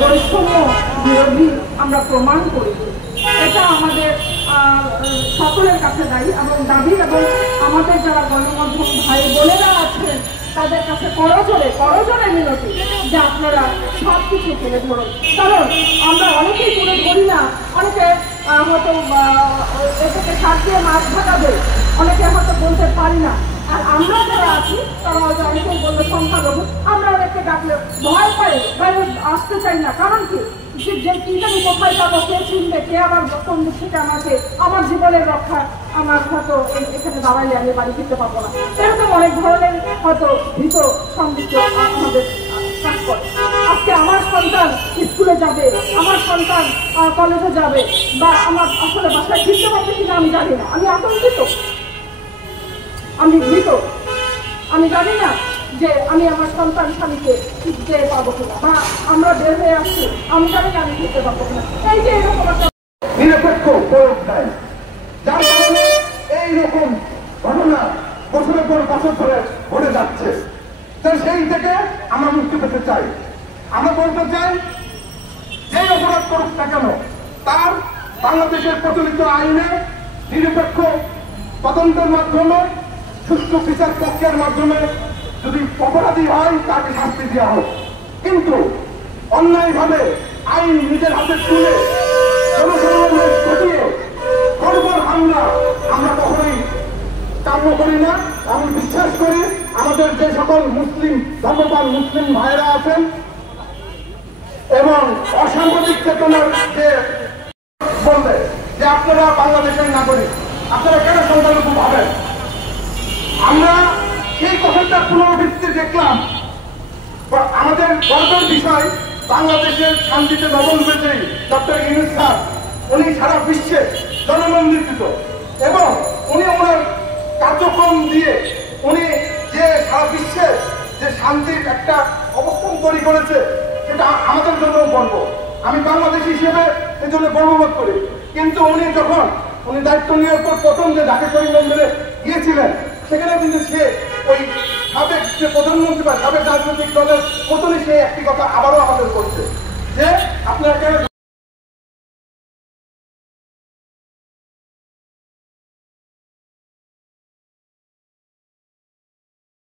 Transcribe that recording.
বৈষম্য বিরোধী আমরা প্রমাণ করি। এটা আমাদের সকলের কাছে দায়ী এবং দাবি, এবং আমাদের যারা গণমাধ্যম ভাই বোনেরা আছেন তাদের কাছে করজোরে মিনতি যে আপনারা সব কিছু তুলে ধরুন। কারণ আমরা অনেকেই তুলে ধরি না, অনেকে হয়তো এটাকে শাক দিয়ে মাছ ভাগাবে, অনেকে হয়তো বলতে পারি না। আর আমরা যারা আছি তারা হয়তো অনেকেই বলবে সংখ্যালঘু, আমরা অনেককে ডাকলে ভয় পাই, বাইরে আসতে চাই না। কারণ কি, যে কি জানি কোথায় যাবো, কে চিনবে, কে আবার কোন দিক থেকে আমাকে আমার জীবনের রক্ষা আমার হয়তো এখানে দাঁড়াইলে আমি বাড়ি ফিরতে পারবো না, এরকম অনেক ধরনের হয়তো ভীত সন্দিগ্ধ আমাদের কাজ করে। আজকে আমার সন্তান স্কুলে যাবে, আমার সন্তান কলেজে যাবে, বা আমার আসলে বাসায় ফিরতে পারবে কিনা আমি জানি না। আমি আতঙ্কিত, আমি ভীত, আমি জানি না যে আমি আমার সন্তান স্বামীকে ফিরতে পারবো কিনা, বা আমরা বের হয়ে আসছি আমি জানি না আমি ফিরতে পারবো কিনা। এই যে এরকম একটা নিরপেক্ষ প্রয়োগ নাই, যার কারণে এইরকম ঘটনা বছরের পর বছর ধরে ঘটে যাচ্ছে। তাই সেই থেকে আমরা মুক্তি পেতে চাই। আমরা বলতে চাই, যে অপরাধ করুক না কেন তার বাংলাদেশের প্রচলিত আইনে নিরপেক্ষ তদন্তের মাধ্যমে, সুষ্ঠু বিচার প্রক্রিয়ার মাধ্যমে যদি অপরাধী হয় তাকে শাস্তি দেওয়া হোক। কিন্তু অন্যায়ভাবে আইন নিজের হাতে তুলে জনসাধারণের ঘটিয়ে গর্বর হামলা আমরা কখনোই কাম্য করি না। আমি বিশ্বাস করি আমাদের যে সকল মুসলিম ধর্মপাল মুসলিম ভাইরা আছেন এবং অসাংবাদিক চেতনার যে বলবে যে আপনারা বাংলাদেশের নাগরিক, আপনারা কেন সংখ্যালঘু ভাবেন, আমরা সেই কথাটার পুনরাবৃত্তি দেখলাম। আমাদের গর্বের বিষয়, বাংলাদেশের শান্তিতে নবম বিজয়ী ডক্টর ইউনূস স্যার, উনি সারা বিশ্বে জননন্দিত এবং উনি ওনার কার্যক্রম দিয়ে উনি যে সারা বিশ্বে যে শান্তির একটা অবস্থান তৈরি করেছে, সেটা আমাদের জন্য গর্ব। আমি বাংলাদেশি হিসেবে এই জন্য গর্ববোধ করি। কিন্তু উনি দায়িত্ব নেওয়ার পর প্রথম যে ঢাকা করিমগঞ্জে গিয়েছিলেন, সেখানে কিন্তু সে ওই সাবেক যে প্রধানমন্ত্রী বা সাবেক রাজনৈতিক দলের মতনই সে একটি কথা আবারও আমাদের করছে।